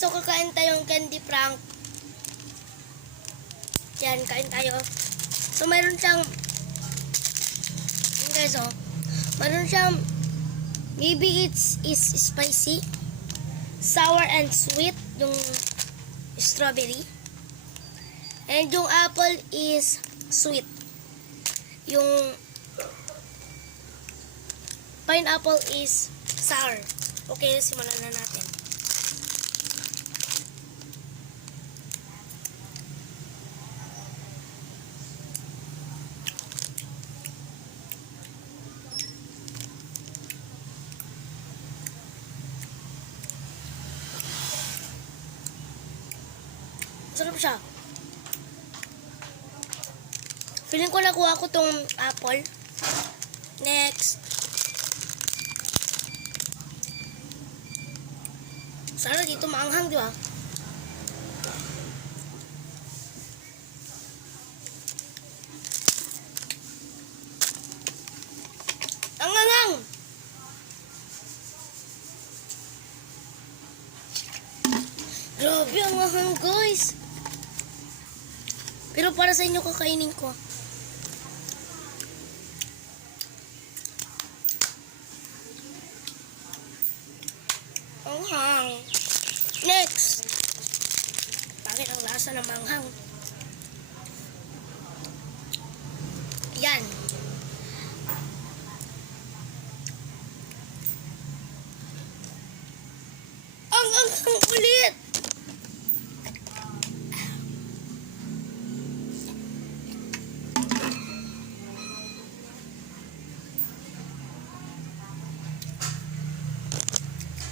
guys, so kakain tayong candy prank. Yan, kain tayo. So mayroon siyang, yan guys, oh. Mayroon siyang, maybe is spicy, sour and sweet, yung strawberry. And yung apple is sweet. Yung pineapple is sour. Okay, simulan na natin. Sarap siya. Feeling ko nakuha ko tong apple. Next. Sana dito maanghang, di ba? Ang anghang! Grabe, ang anghang, guys. Pero para sa inyo kakainin ko. Anghang. Next. Bakit ang lasa ng manghang? Yan. Ang anghang ulit.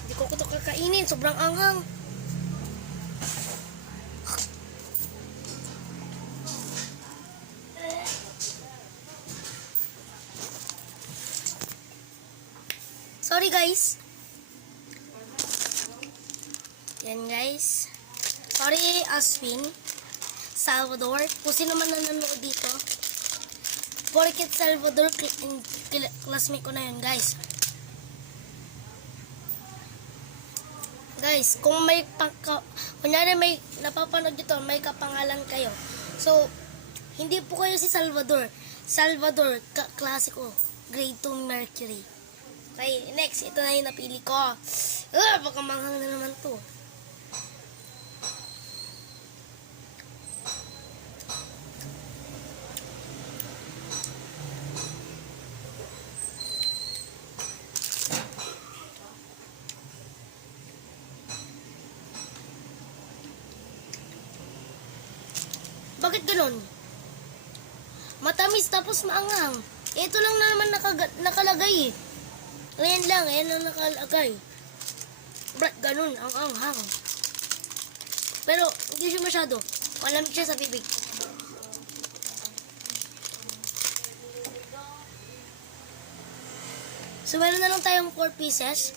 Hindi ko ito kakainin. Sobrang anghang. Sorry guys. Yan guys. Sorry Aswin, Salvador. Kung sino man nanonood dito. Porkit Salvador, classmate ko na yun guys. Guys, kung may kunyari may napapanood dito, may kapangalan kayo. So, hindi po kayo si Salvador. Salvador, klasiko. Grade 2 Mercury. Okay, next. Ito na yung napili ko. Baka manghang na naman to. Bakit ganun? Matamis tapos maanghang. Ito lang na naman nakalagay eh. Ayan lang, ayan lang nakalagay. Ba't ganun, ang anghang. Pero, hindi siya masyado. Malamig siya sa bibig. So, meron na lang tayong 4 pieces.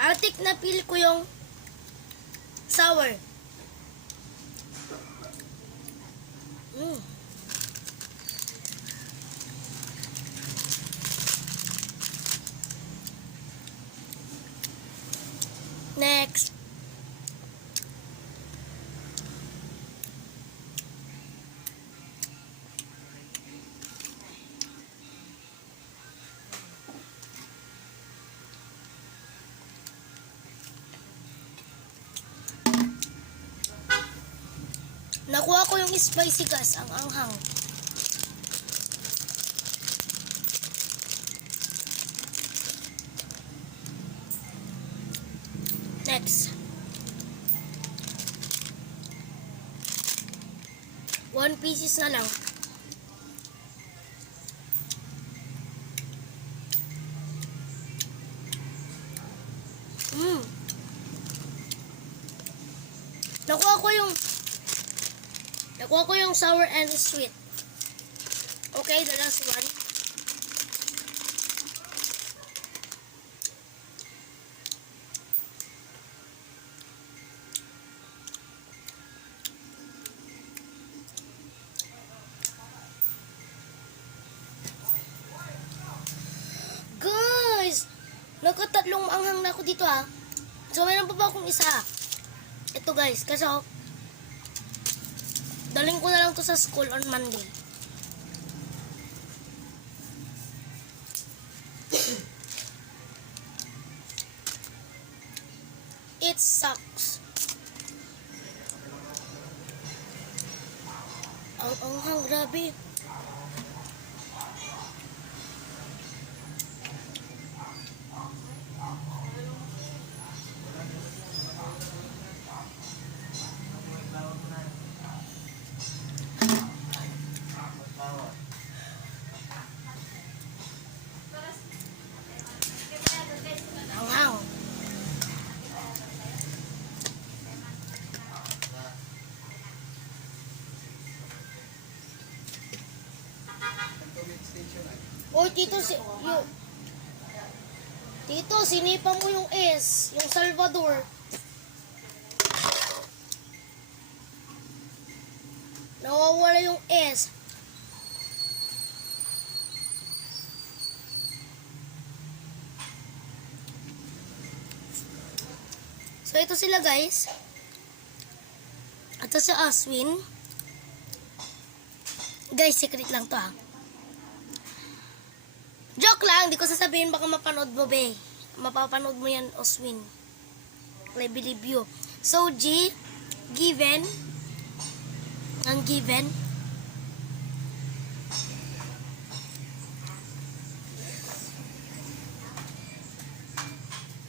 Atik, napili ko yung sour. Next. Nakuha ko yung spicy gas, ang anghang. Next. 1 pieces na lang. Nakuha ko yung sour and sweet. Okay, the last one. Nakatatlong maanghang na ako dito ha. So mayroon pa ba akong isa? Ito guys, kasi daling ko na lang to sa school on Monday. It sucks. Ang anghang, grabe. Anghang. Oy, Tito, sinipa mo yung S, yung Salvador. Nawawala yung S. So, ito sila guys. Ito si Aswin. Guys, secret lang to ha. Joke lang, di ko sasabihin, baka mapanood mo be. Mapapanood mo yan, Oswin. I believe you. So, G, given. Ang given.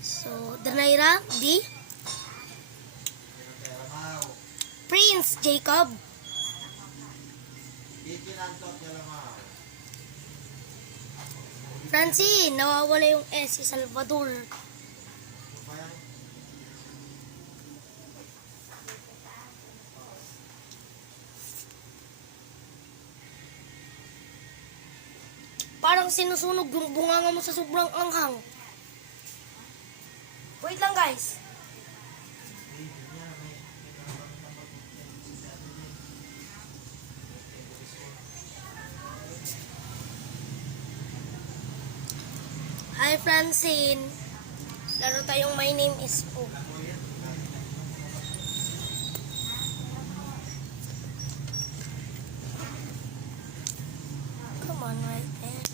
So, Danaira, D. Prince Jacob. Francine, nawawala yung S, si Salvador. Parang sinusunog yung bunganga mo sa sobrang anghang. Wait lang guys. Hi Francine. Laro tayong My Name is Po. Come on, right there.